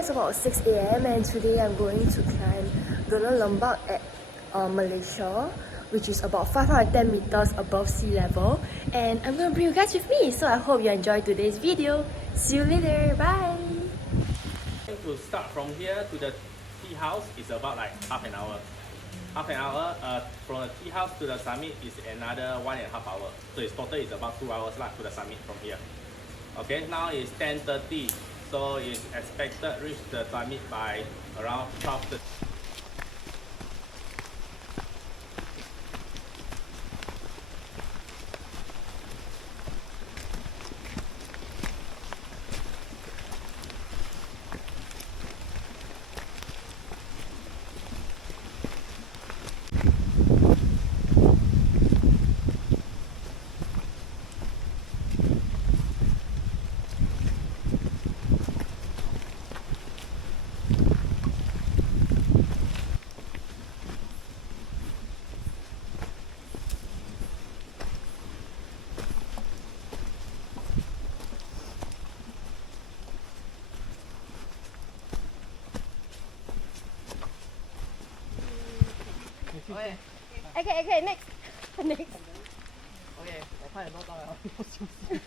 it's about 6 a.m. and today I'm going to climb Gunung Lambak at Malaysia, which is about 510 meters above sea level, and I'm gonna bring you guys with me, so I hope you enjoy today's video. See you later, bye! To start from here to the tea house is about like half an hour. From the tea house to the summit is another 1.5 hours. So it's total is about 2 hours to the summit from here. Okay, now it's 10:30, so it's expected to reach the summit by around 12:30. Okay, next. Next. Okay, 我快点都到了，要休息。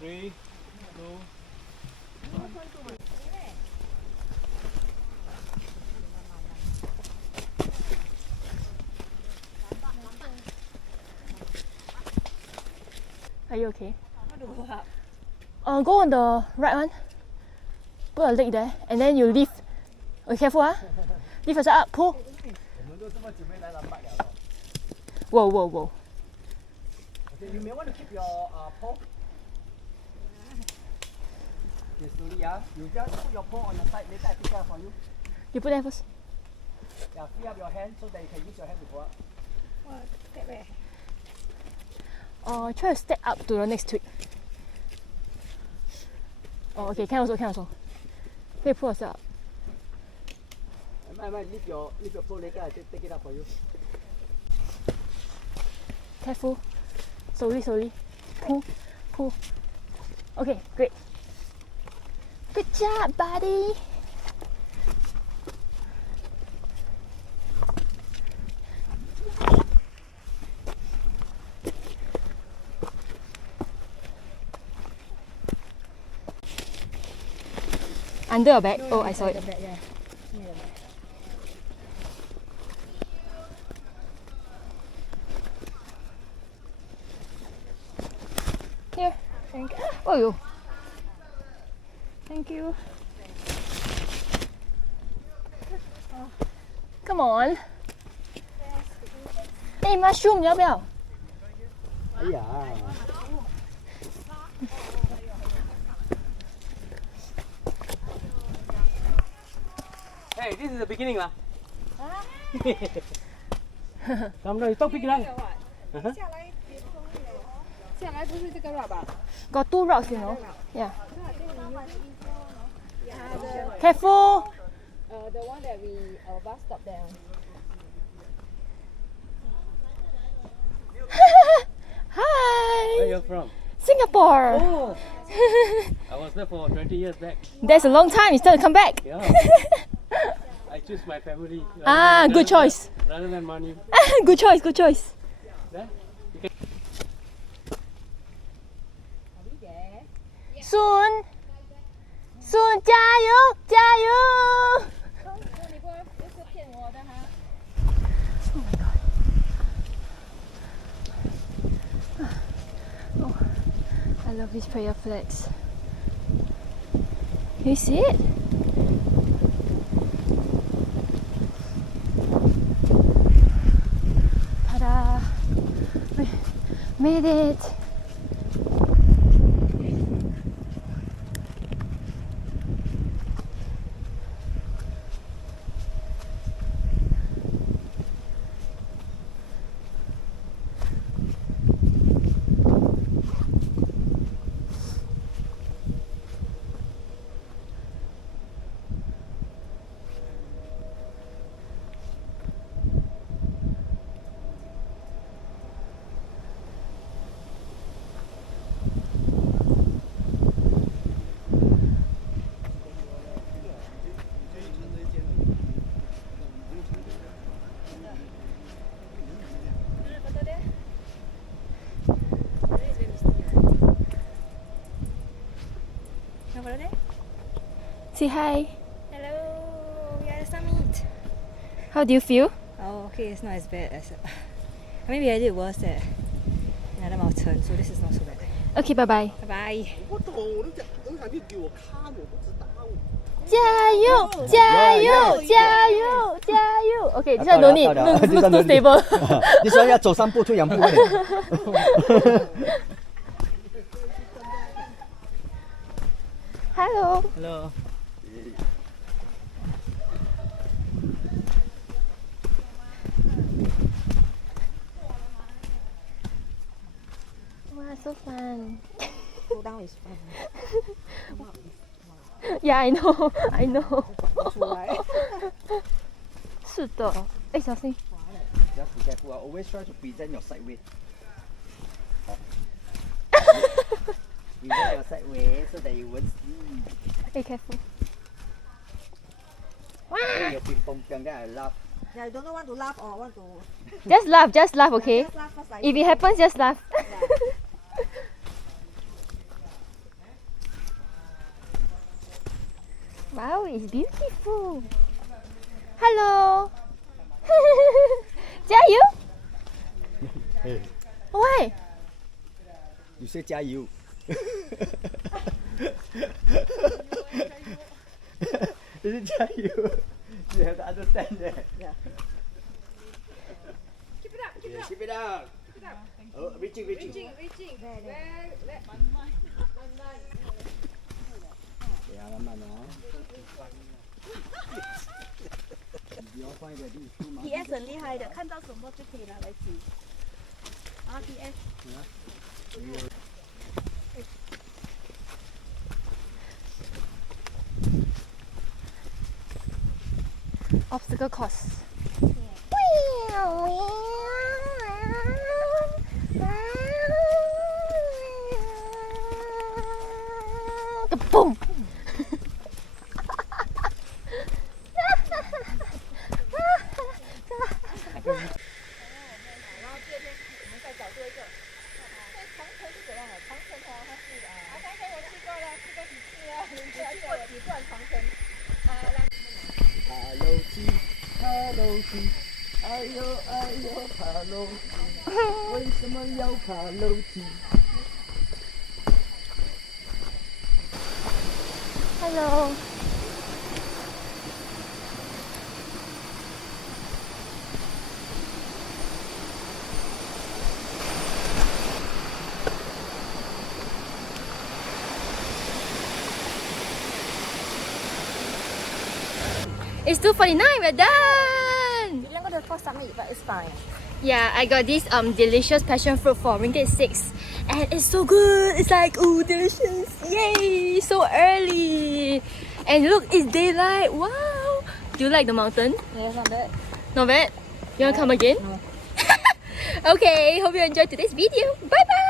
3, 2. Are you okay? Go on the right one. Put a leg there, and then you lift. Okay, careful, huh? Lift yourself up, pull. Whoa, whoa, whoa. Okay, you may want to keep your pole. Okay, slowly, yeah. You just put your pole on the side. Later, I pick up for you. You put there first. Yeah, free up your hand so that you can use your hand to go up. Try to step up to the next twig. Oh, okay, can also. Okay, pull yourself up. I might leave your pole later. I take it up for you. Careful. Slowly. Pull. Okay, great. Good job, buddy. Under your bag? Oh, I saw it. Here. Thank you. Oh, thank you. Come on. Hey, mushroom, 要不要？哎呀。Hey, this is the beginning lah. Come down, stop picking up. 下来不是这个 rock 吧？ Got 2 rocks, you know. Yeah. Careful. The one that our bus stop there. Hi. Where you from? Singapore. Oh, I was there for 20 years back. That's a long time. It's time to come back. Yeah. I choose my family. Good choice. Rather than money. Good choice. There? Soon, 加油！你不是骗我的哈？ Oh my god. Oh, I love these prayer flags. Can you see it? Ta-da! We made it! Over there. Say hi. Hello, we are at the summit. How do you feel? Oh, okay, it's not as bad as. I mean, we had it worse at another mountain, so this is not so bad. Okay, bye bye. Bye bye. 我懂，我都想你给我看，我不知道。加油！加油！加油！加油！Okay, this one no need. Looks too stable. This one 要走3步退2步。Hello. Hello。Wow, so fun. Go down is fun. Yeah, I know. I know. 出来。是的。哎，小心。 Just be careful. Always try to present your side way. Present your side way so that you won't see. 哎，careful. Your ping pong piang, then I laugh. Yeah, I don't know want to laugh or want to. Just laugh, okay? Just laugh first. If it happens, just laugh. Wow, it's beautiful. Hello. 加油 Hey, Why? you say 加油. Is it 加油? You have to understand that. Yeah. Keep it up. Keep it up. Oh, reaching. Reaching. Where? 对啊，慢慢哦。你要放一点力度吗 PS 很厉害的，看到什么就可以拿来举。啊，PS。 Obstacle course. Boom! 然后第二天我们再找多一个。那长城是怎样的？长城哦，它是长城我去过了，去过几次了。你去过几段长城？爬楼梯，爬楼梯，哎呦，爬楼梯，为什么要爬楼梯？ Hello. It's 2:49. We're done. We didn't go to the first summit, but it's fine. Yeah, I got this delicious passion fruit for ringgit 6, and it's so good. It's like delicious! Yay! So early, and look, it's daylight. Wow! Do you like the mountain? Yeah, it's not bad. Not bad. You wanna come again? No. Okay. Hope you enjoyed today's video. Bye bye.